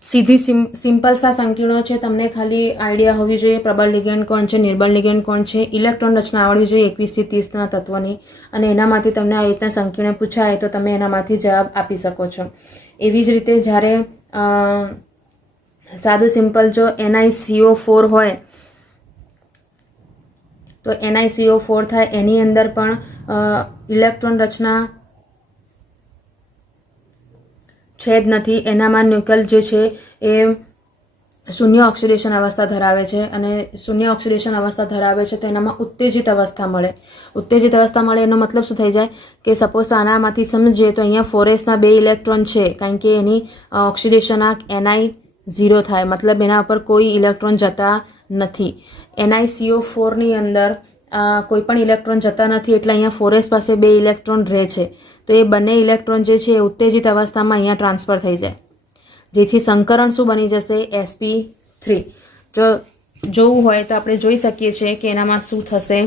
સીધી સિમ્પલ સા સંકીર્ણો છે, તમને ખાલી આઈડિયા હોવી જોઈએ પ્રબળ લિગેન્ડ કોણ છે, નિર્બળ લિગેન્ડ કોણ છે, ઇલેક્ટ્રોન રચના આવડવી જોઈએ 21 થી 30ના તત્વોની, અને એનામાંથી તમને આ રીતના સંકીર્ણ પૂછાય તો તમે એનામાંથી જવાબ આપી શકો છો. એવી જ રીતે જ્યારે સાદું સિમ્પલ જો NiCO4 હોય તો NiCO4 થાય, એની અંદર પણ ઇલેક્ટ્રોન રચના છે જ નથી. એનામાં ન્યુક્લિયલ જે છે એ શૂન્ય ઓક્સિડેશન અવસ્થા ધરાવે છે, અને શૂન્ય ઓક્સિડેશન અવસ્થા ધરાવે છે તો એનામાં ઉત્તેજિત અવસ્થા મળે. ઉત્તેજિત અવસ્થા મળે એનો મતલબ શું થઈ જાય કે સપોઝ આનામાંથી સમજીએ તો અહીંયા 4s ના 2 ઇલેક્ટ્રોન છે, કારણ કે એની ઓક્સિડેશનાંક Ni0 થાય, મતલબ એના ઉપર કોઈ ઇલેક્ટ્રોન જતા નથી. NiCO4ની અંદર કોઈ પણ ઇલેક્ટ્રોન જતા નથી, એટલે અહીંયા 4s પાસે 2 ઇલેક્ટ્રોન રહે છે. તો એ બંને ઇલેક્ટ્રોન જે છે એ ઉત્તેજિત અવસ્થામાં અહીંયા ટ્રાન્સફર થઈ જાય, જેથી સંકરણ શું બની જશે sp3. જો જોવું હોય તો આપણે જોઈ શકીએ છીએ કે એનામાં શું થશે.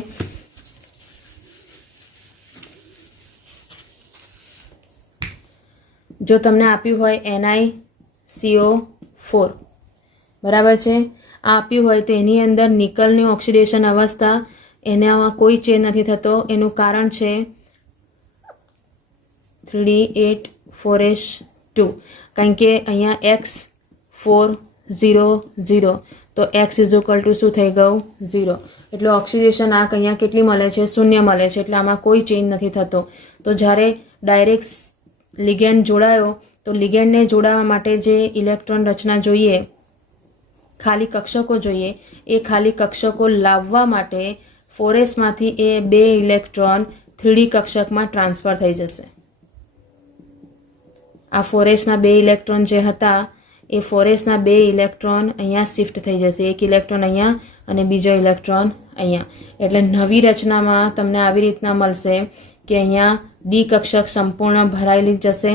જો તમને આપ્યું હોય NiCO4 બરાબર છે, આ આપ્યું હોય તો એની અંદર નિકલની ઓક્સિડેશન અવસ્થા એનામાં કોઈ ચેન્જ નથી થતો. એનું કારણ છે 3d8 4s2, કારણ કે અહીંયા x4 0 0 તો x શું થઈ ગયું 0, એટલે ઓક્સિડેશન આંક અહીંયા કેટલી મળે છે 0 મળે છે, એટલે આમાં કોઈ ચેન્જ નથી થતો. તો જ્યારે ડાયરેક્ટ લિગેન્ડ જોડાયો તો લિગેન્ડને જોડાવા માટે જે ઇલેક્ટ્રોન રચના જોઈએ, ખાલી કક્ષકો જોઈએ, એ ખાલી કક્ષકો લાવવા માટે 4sમાંથી એ 2 ઇલેક્ટ્રોન 3d કક્ષકમાં ટ્રાન્સફર થઈ જશે. આ 4sના 2 ઇલેક્ટ્રોન જે હતા એ 4sના 2 ઇલેક્ટ્રોન અહીંયા શિફ્ટ થઈ જશે, એક ઇલેક્ટ્રોન અહીંયા અને બીજો ઇલેક્ટ્રોન અહીંયા. એટલે નવી રચનામાં તમને આવી રીતના મળશે કે અહીંયા ડી કક્ષક સંપૂર્ણ ભરાયેલી જશે,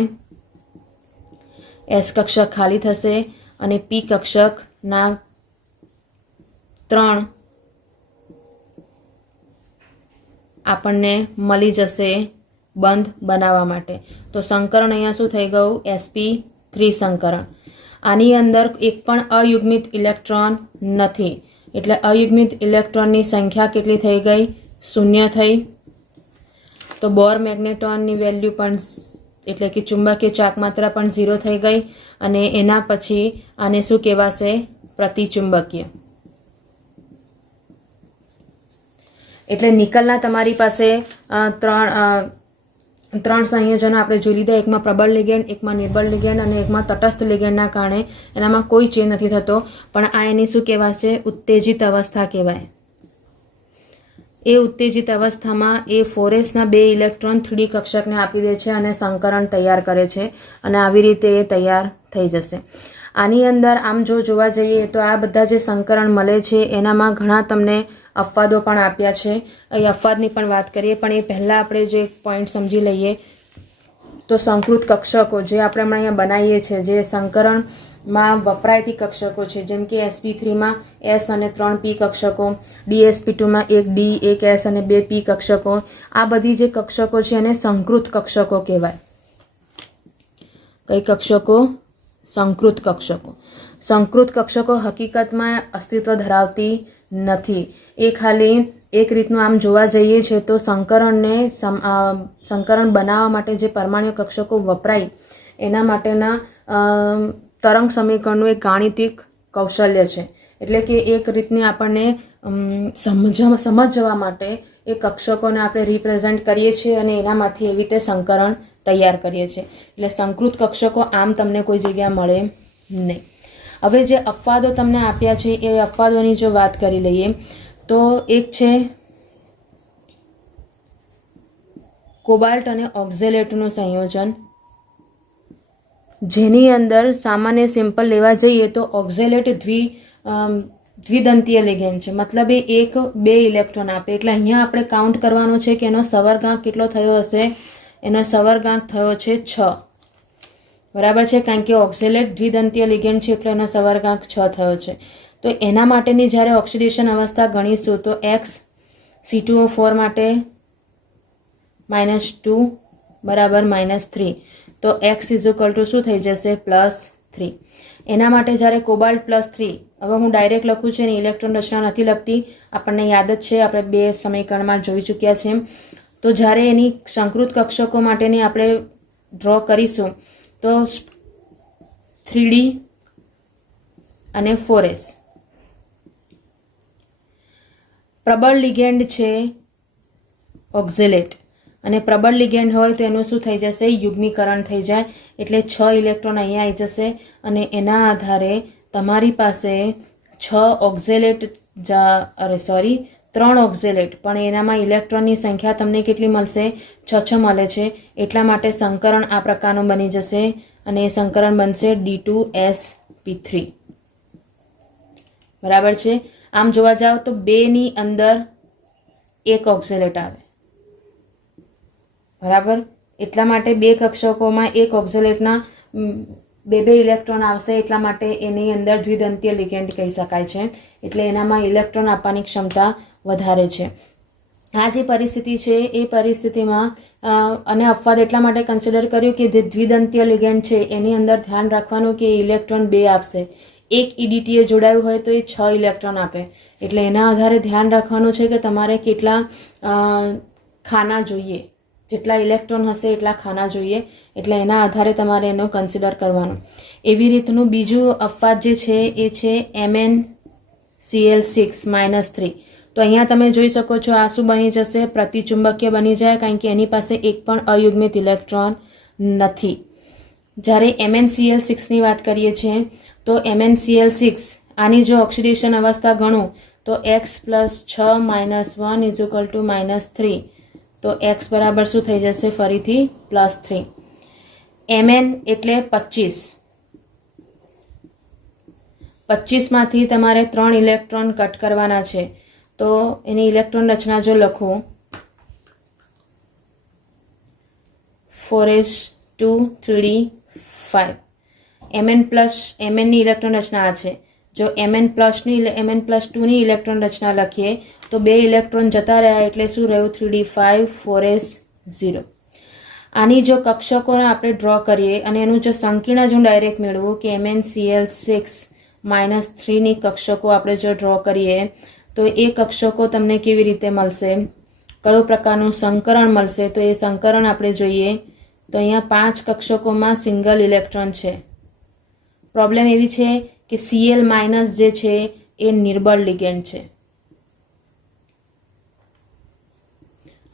એસ કક્ષક ખાલી થશે, અને પી કક્ષકના 3 આપણને મળી જશે બંધ બનાવવા માટે. તો સંકરણ અહીંયા શું થઈ ગયું sp3 સંકરણ. આની અંદર એક પણ અયુગ્મિત ઇલેક્ટ્રોન નથી, એટલે અયુગ્મિત ઇલેક્ટ્રોનની સંખ્યા કેટલી થઈ ગઈ 0 થઈ. તો બોર મેગ્નેટ્રોનની વેલ્યુ પણ એટલે કે ચુંબકીય ચાકમાત્રા પણ 0 થઈ ગઈ, અને એના પછી આને શું કહેવાશે પ્રતિચુંબકીય. એટલે નિકલના તમારી પાસે ત્રણ સંયોજનો આપણે જોઈ લીધા, એકમાં પ્રબળ લિગેન્ડ, એકમાં નિર્બળ લિગેન્ડ અને એકમાં તટસ્થ લિગેન્ડના કારણે એનામાં કોઈ ચેન્જ નથી થતો, પણ આ એની શું કહેવાશે ઉત્તેજિત અવસ્થા કહેવાય. એ ઉત્તેજિત અવસ્થામાં એ 4sના 2 ઇલેક્ટ્રોન 3d કક્ષકને આપી દે છે અને સંકરણ તૈયાર કરે છે, અને આવી રીતે એ તૈયાર થઈ જશે. આની અંદર આમ જો જોવા જઈએ તો આ બધા જે સંકરણ મળે છે એનામાં ઘણા તમને અપવાદો પણ આપ્યા છે. અહીં અપવાદની પણ વાત કરીએ, પણ એ પહેલાં આપણે જે પોઈન્ટ સમજી લઈએ તો સંકૃત કક્ષકો જે આપણે હમણાં અહીંયા બનાવીએ છીએ, જે સંકરણમાં વપરાયતી કક્ષકો છે, જેમ કે sp3માં s અને 3 p કક્ષકો, dsp2માં 1 d 1 s અને 2 p કક્ષકો, આ બધી જે કક્ષકો છે એને સંકૃત કક્ષકો કહેવાય. કઈ કક્ષકો? સંકૃત કક્ષકો. સંકૃત કક્ષકો હકીકતમાં અસ્તિત્વ ધરાવતી નથી. એ ખાલી એક રીતનું આમ જોવા જઈએ છે તો સંકરણ બનાવવા માટે જે પરમાણ્વીય કક્ષકો વપરાય એના માટેના તરંગ સમીકરણનું એક ગાણિતિક કૌશલ્ય છે. એટલે કે એક રીતની આપણને સમજવા માટે એ કક્ષકોને આપણે રિપ્રેઝેન્ટ કરીએ છીએ અને એનામાંથી એવી રીતે સંકરણ તૈયાર કરીએ છીએ. એટલે સંકૃત કક્ષકો આમ તમને કોઈ જગ્યા મળે નહીં. હવે જે અપવાદો તમને આપ્યા છે એ અપવાદોની જો વાત કરી લઈએ તો એક છે કોબાલ્ટ અને ઓક્ઝેલેટનું સંયોજન, જેની અંદર સામાન્ય સિમ્પલ લેવા જઈએ તો ઓક્ઝેલેટ દ્વિદંતીય લિગેન્ડ છે, મતલબ એ 2 ઇલેક્ટ્રોન આપે. એટલે અહીંયા આપણે કાઉન્ટ કરવાનો છે કે એનો સવર્ગાંક કેટલો થયો હશે. એનો સવર્ગાંક થયો છે 6, બરાબર છે, કારણ કે ઓક્ઝેલેટ દ્વિદંતીય લિગેન્ડ છે એટલે એનો સવર્ગાંક 6 થયો છે. તો એના માટેની જ્યારે ઓક્સિડેશન અવસ્થા ગણીશું તો x C2O4 માટે -2 બરાબર -3, તો x શું થઈ જશે +3. એના માટે જ્યારે કોબાલ્ટ+3, હવે હું ડાયરેક્ટ લખું છું એની ઇલેક્ટ્રોન રચના નથી લખતી, આપણને યાદ જ છે, આપણે 2 સમીકરણમાં જોઈ ચૂક્યા છે. તો જ્યારે એની સંકૃત કક્ષકો માટેની આપણે ડ્રો કરીશું તો 3D અને 4s. પ્રબળ લિગેન્ડ છે ઓક્ઝેલેટ, અને પ્રબળ લિગેન્ડ હોય તો એનું શું થઈ જશે, યુગ્મીકરણ થઈ જાય, એટલે 6 ઇલેક્ટ્રોન અહીંયા આવી જશે અને એના આધારે તમારી પાસે 6 ઓક્ઝેલેટ 3 ઓક્ઝેલેટ, પણ એનામાં ઇલેક્ટ્રોનની સંખ્યા તમને કેટલી મળશે, 6 મળે છે. એટલા માટે સંકરણ આ પ્રકારનું બની જશે અને એ સંકરણ બનશે D2sp3. બરાબર છે. આમ જોવા જાવ તો 2 ની અંદર 1 ઓક્ઝેલેટ આવે, બરાબર. એટલા માટે 2 કક્ષકોમાં 1 ઓક્ઝેલેટના 2 ઇલેક્ટ્રોન આવશે, એટલા માટે એની અંદર દ્વિદંતીય લિગેન્ડ કહી શકાય છે. એટલે એનામાં ઇલેક્ટ્રોન આપવાની ક્ષમતા વધારે છે. આ જે પરિસ્થિતિ છે એ પરિસ્થિતિમાં અને અપવાદ એટલા માટે કન્સિડર કર્યું કે જે દ્વિદંતીય લિગેન્ડ છે એની અંદર ધ્યાન રાખવાનું કે ઇલેક્ટ્રોન 2 આપશે. એક EDTA જોડાયું હોય તો એ 6 ઇલેક્ટ્રોન આપે, એટલે એના આધારે ધ્યાન રાખવાનું છે કે તમારે કેટલા ખાના જોઈએ, જેટલા ઇલેક્ટ્રોન હશે એટલા ખાના જોઈએ, એટલે એના આધારે તમારે એનો કન્સિડર કરવાનું. એવી રીતનું બીજું અપવાદ જે છે એ છે MnCl6-3. તો અહીંયા તમે જોઈ શકો છો આ શું બની જશે, પ્રતિચુંબકીય બની જાય, કારણ કે એની પાસે એક પણ અયુગ્મિત ઇલેક્ટ્રોન નથી. જ્યારે MnCl6ની વાત કરીએ છીએ તો MnCl6 આની જો ઓક્સિડેશન અવસ્થા ગણું તો x + 6 - 1 = -3. તો x બરાબર શું થઈ જશે, ફરીથી +3. Mn એટલે 25. 25માંથી તમારે 3 ઇલેક્ટ્રોન કટ કરવાના છે. તો એની ઇલેક્ટ્રોન રચના જો લખું 4s2 3d 5. Mn ની ઇલેક્ટ્રોન રચના આ છે. જો Mn+2ની ઇલેક્ટ્રોન રચના લખીએ તો 2 ઇલેક્ટ્રોન જતા રહ્યા, એટલે શું રહ્યું, 3d 5 4s 0. આની જો કક્ષકોને આપણે ડ્રો કરીએ અને એનું જો સંકીર્ણ જો ડાયરેક્ટ મેળવું કે MnCl6-3ની કક્ષકો આપણે જો ડ્રો કરીએ તો એ કક્ષકો તમને કેવી રીતે મળશે, કયો પ્રકારનું સંકરણ મળશે, તો એ સંકરણ આપણે જોઈએ તો અહીંયા 5 કક્ષકોમાં સિંગલ ઇલેક્ટ્રોન છે. પ્રોબ્લેમ એવી છે કે Cl- જે છે એ નિર્બળ લિગેન્ડ છે,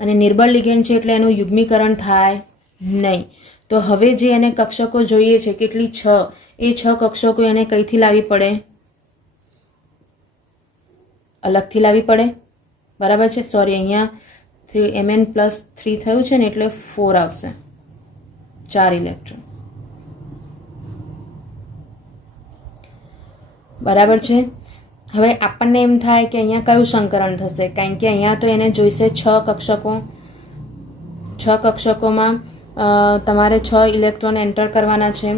અને નિર્બળ લિગેન્ડ છે એટલે એનું યુગ્મીકરણ થાય નહીં. તો હવે જે એને કક્ષકો જોઈએ છે કેટલી, 6, એ 6 કક્ષકો એને કઈથી લાવવી પડે, અલગથી લાવવી પડે, બરાબર છે. સોરી, અહીંયા Mn+3 થયું છે ને એટલે 4 આવશે, 4 ઇલેક્ટ્રોન, બરાબર છે. હવે આપણને એમ થાય કે અહીંયા કયું સંકરણ થશે, કારણ કે અહીંયા તો એને જોઈશે 6 કક્ષકો. 6 કક્ષકોમાં તમારે 6 ઇલેક્ટ્રોન એન્ટર કરવાના છે.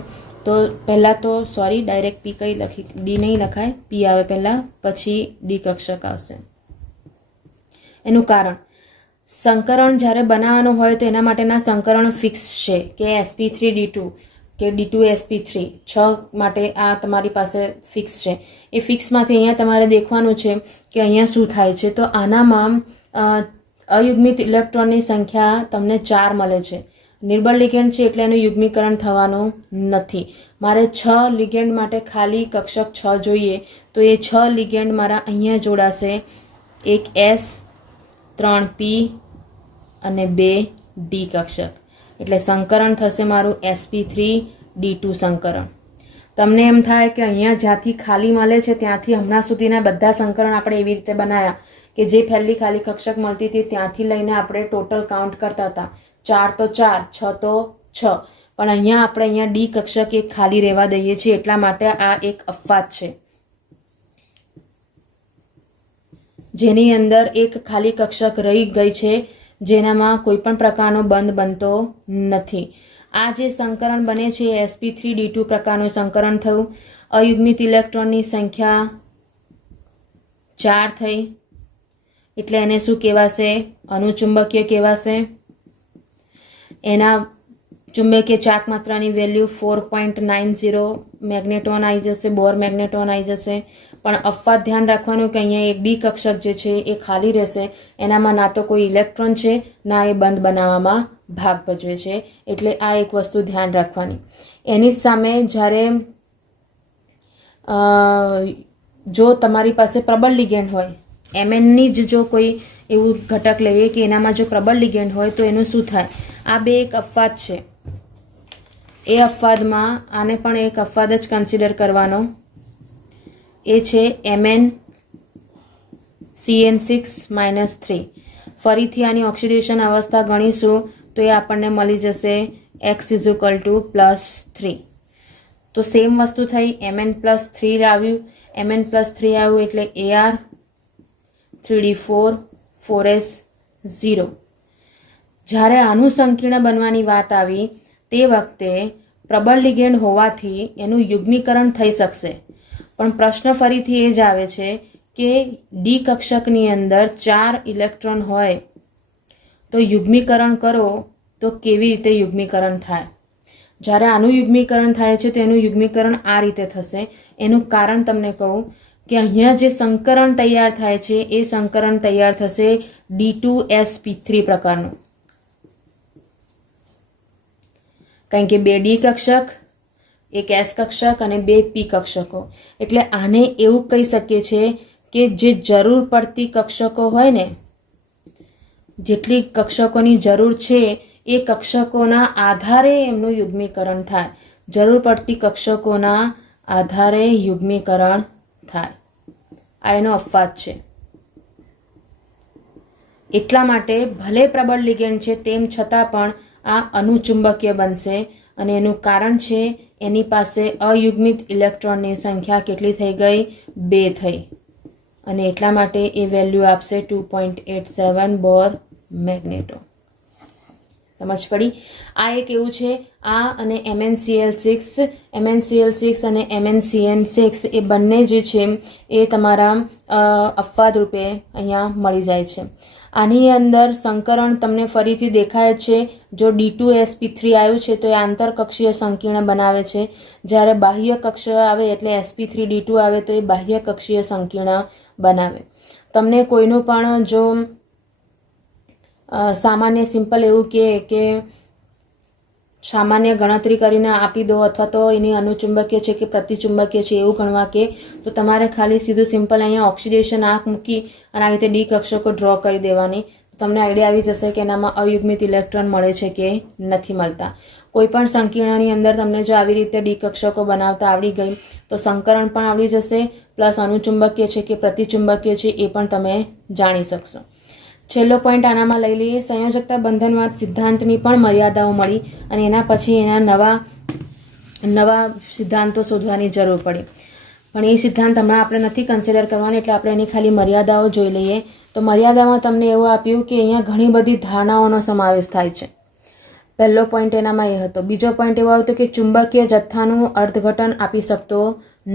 તો પહેલાં તો સોરી ડાયરેક્ટ પી કઈ લખી, ડી નહીં લખાય, પી આવે પહેલાં, પછી ડી કક્ષક આવશે. એનું કારણ, સંકરણ જ્યારે બનાવવાનું હોય તો એના માટેના સંકરણ ફિક્સ છે કે sp3d2 કે D2sp3, 6 માટે આ તમારી પાસે ફિક્સ છે. એ ફિક્સમાંથી અહીંયા તમારે દેખવાનું છે કે અહીંયા શું થાય છે. તો આનામાં અયુગ્મિત ઇલેક્ટ્રોનની સંખ્યા તમને 4 મળે છે. નિર્બળ લિગેન્ડ છે એટલે એનું યુગ્મીકરણ થવાનું નથી. મારે 6 લિગેન્ડ માટે ખાલી કક્ષક 6 જોઈએ, તો એ 6 લિગેન્ડ મારા અહીંયા જોડાશે, એક S, 3 P અને 2 D કક્ષક, એટલે સંકરણ થશે મારું sp3d2 સંકરણ. તમને એમ થાય કે અહીંયા જ્યાંથી ખાલી મળે છે ત્યાંથી હમણાં સુધીના બધા સંકરણ આપણે એવી રીતે બનાવ્યા કે જે પહેલી ખાલી કક્ષક મળતી હતી ત્યાંથી લઈને આપણે ટોટલ કાઉન્ટ કરતા હતા, 4 તો 4, 6 તો 6, પણ અહીંયા આપણે અહીંયા ડી કક્ષક એક ખાલી રહેવા દઈએ છીએ, એટલા માટે આ એક અપવાદ છે જેની અંદર એક ખાલી કક્ષક રહી ગઈ છે, જેનામાં કોઈ પણ પ્રકારનો બંધ બનતો નથી. આ જે સંકરણ બને છે એ sp3d2 પ્રકારનું સંકરણ થયું. અયુગ્મિત ઇલેક્ટ્રોનની સંખ્યા 4 થઈ, એટલે એને શું કહેવાશે, અનુચુંબકીય કહેવાશે. એના ચુંબકીય ચાક માત્રાની વેલ્યુ 4.90 મેગ્નેટોન આવી જશે, બોર મેગ્નેટોન આવી જશે. પણ અફવાદ ધ્યાન રાખવાનું કે અહીંયા એક ડી કક્ષક જે છે એ ખાલી રહેશે, એનામાં ના તો કોઈ ઇલેક્ટ્રોન છે ના એ બંધ બનાવવામાં ભાગ ભજવે છે. એટલે આ એક વસ્તુ ધ્યાન રાખવાની. એની સામે જ્યારે જો તમારી પાસે પ્રબળ લિગેન્ડ હોય, એમએનની જ જો કોઈ એવું ઘટક લઈએ કે એનામાં જો પ્રબળ લિગેન્ડ હોય તો એનું શું થાય? આ બે એક અપવાદ છે. એ અપવાદમાં આને પણ એક અપવાદ જ કન્સિડર કરવાનો. એ છે MnCN6-3. ફરીથી આની ઓક્સિડેશન અવસ્થા ગણીશું તો એ આપણને મળી જશે X +3. તો સેમ વસ્તુ થઈ. Mn+3 આવ્યું, Mn+3 આવ્યું એટલે Ar 3d4 4s0. જ્યારે આનું સંકીર્ણ બનવાની વાત આવી તે વખતે પ્રબળ લિગેન્ડ હોવાથી એનું યુગ્મીકરણ થઈ શકશે. પણ પ્રશ્ન ફરીથી એ જ આવે છે કે ડી કક્ષકની અંદર 4 ઇલેક્ટ્રોન હોય તો યુગ્મીકરણ કરો તો કેવી રીતે યુગ્મીકરણ થાય? જ્યારે આનું યુગ્મીકરણ થાય છે તો એનું યુગ્મીકરણ આ રીતે થશે. એનું કારણ તમને કહું કે અહીંયા જે સંકરણ તૈયાર થાય છે એ સંકરણ તૈયાર થશે D2sp3 પ્રકારનું. કારણ કે 2 ડી કક્ષક, એક એસ કક્ષક અને 2 પી કક્ષકો. એટલે આને એવું કહી શકીએ છીએ કે જે જરૂર પડતી કક્ષકો હોય ને, જેટલી કક્ષકોની જરૂર છે એ કક્ષકોના આધારે એમનું યુગ્મીકરણ થાય. જરૂર પડતી કક્ષકોના આધારે યુગ્મીકરણ થાય. આ એનો અપવાદ છે. એટલા માટે ભલે પ્રબળ લિગેન્ડ છે તેમ છતાં પણ આ અનુચુંબકીય બનશે. અને એનું કારણ છે એની પાસે અયુગ્મિત ઇલેક્ટ્રોનની સંખ્યા કેટલી થઈ ગઈ? 2 થઈ. અને એટલા માટે એ વેલ્યુ આપશે 2.87 બોર મેગ્નેટો. સમજ પડી? આ એક એવું છે. આ અને MnCl6 અને MnCN6 એ બંને જે છે એ તમારા અપવાદ રૂપે અહીંયા મળી જાય છે. આની અંદર સંકરણ તમને ફરીથી દેખાય છે. જો D2sp3 આવ્યું છે તો એ આંતરકક્ષીય સંકીર્ણ બનાવે છે. જ્યારે બાહ્ય કક્ષ આવે એટલે sp3d2 આવે તો એ બાહ્ય કક્ષીય સંકીર્ણ બનાવે. તમને કોઈનું પણ જો સામાન્ય સિમ્પલ એવું કે સામાન્ય ગણતરી કરીને આપી દો અથવા તો એની અનુચુંબકીય છે કે પ્રતિચુંબકીય છે એવું ગણવા કે તો તમારે ખાલી સીધું સિમ્પલ અહીંયા ઓક્સિડેશન આંક મૂકી અને આવી રીતે ડી કક્ષકો ડ્રો કરી દેવાની. તમને આઈડિયા આવી જશે કે એનામાં અયુગ્મિત ઇલેક્ટ્રોન મળે છે કે નથી મળતા. કોઈ પણ સંકીર્ણની અંદર તમને જો આવી રીતે ડી કક્ષકો બનાવતા આવડી ગઈ તો સંકરણ પણ આવડી જશે, પ્લસ અનુચુંબકીય છે કે પ્રતિચુંબકીય છે એ પણ તમે જાણી શકશો. છેલ્લો પોઈન્ટ આનામાં લઈ લઈએ. સંયોજકતા બંધનવાદ સિદ્ધાંતની પણ મર્યાદાઓ મળી અને એના પછી એના નવા સિદ્ધાંતો શોધવાની જરૂર પડી. પણ એ સિદ્ધાંત હમણાં આપણે નથી કન્સિડર કરવાનો એટલે આપણે એની ખાલી મર્યાદાઓ જોઈ લઈએ. તો મર્યાદામાં તમને એવું આપ્યું કે અહીંયા ઘણી બધી ધારણાઓનો સમાવેશ થાય છે. પહેલો પોઈન્ટ એનામાં એ હતો. બીજો પોઈન્ટ એવો આવ્યો કે ચુંબકીય જથ્થાનું અર્થઘટન આપી શકતો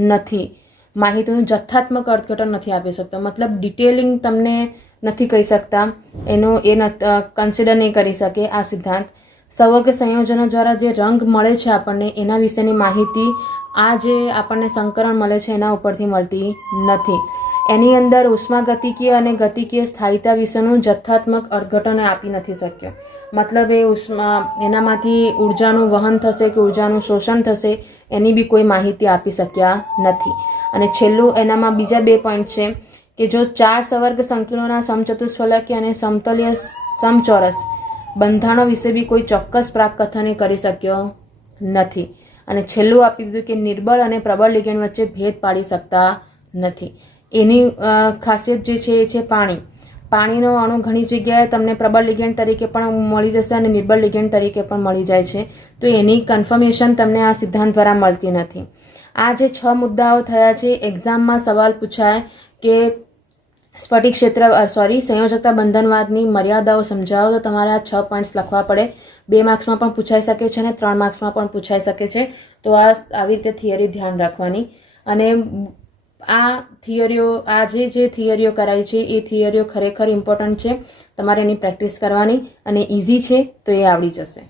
નથી. માહિતીનું જથ્થાત્મક અર્થઘટન નથી આપી શકતો. મતલબ ડિટેલિંગ તમને નથી કહી શકતા. એનો એ કન્સિડર નહીં કરી શકે આ સિદ્ધાંત. સવર્ગ સંયોજનો દ્વારા જે રંગ મળે છે આપણને એના વિશેની માહિતી આ જે આપણને સંકરણ મળે છે એના ઉપરથી મળતી નથી. એની અંદર ઉષ્માગતિકીય અને ગતિકીય સ્થાયિતા વિશેનું જથ્થાત્મક અર્થઘટન આપી નથી શક્યો. મતલબ એ એનામાંથી ઉર્જાનું વહન થશે કે ઉર્જાનું શોષણ થશે એની બી કોઈ માહિતી આપી શક્યા નથી. અને છેલ્લું એનામાં બીજા 2 પોઈન્ટ છે કે જો 4 સવર્ગ સંકીર્ણોના સમચતુષ્ફલકી અને સમતલીય સમચોરસ બંધાણો વિશે બી કોઈ ચોક્કસ પ્રાકકથન કરી શક્યો નથી. અને છેલ્લું આપી દીધું કે નિર્બળ અને પ્રબળ લિગેન્ડ વચ્ચે ભેદ પાડી શકતા નથી. એની ખાસિયત જે છે એ છે પાણી. પાણીનો અણુ ઘણી જગ્યાએ તમને પ્રબળ લિગેન્ડ તરીકે પણ મળી જશે અને નિર્બળ લિગેન્ડ તરીકે પણ મળી જાય છે. તો એની કન્ફર્મેશન તમને આ સિદ્ધાંત દ્વારા મળતી નથી. આ જે 6 મુદ્દાઓ થયા છે એક્ઝામમાં સવાલ પૂછાય કે સ્ફટિક ક્ષેત્ર સંયોજકતા બંધનવાદની મર્યાદાઓ સમજાવો તો તમારે આ 6 પોઈન્ટ્સ લખવા પડે. 2 માર્ક્સમાં પણ પૂછાઈ શકે છે અને 3 માર્ક્સમાં પણ પૂછાઈ શકે છે. તો આવી રીતે થિયરી ધ્યાન રાખવાની. અને આ થિયરીઓ જે થિયરીઓ કરાઈ છે એ થિયરીઓ ખરેખર ઇમ્પોર્ટન્ટ છે. તમારે એની પ્રેક્ટિસ કરવાની અને ઇઝી છે તો એ આવડી જશે.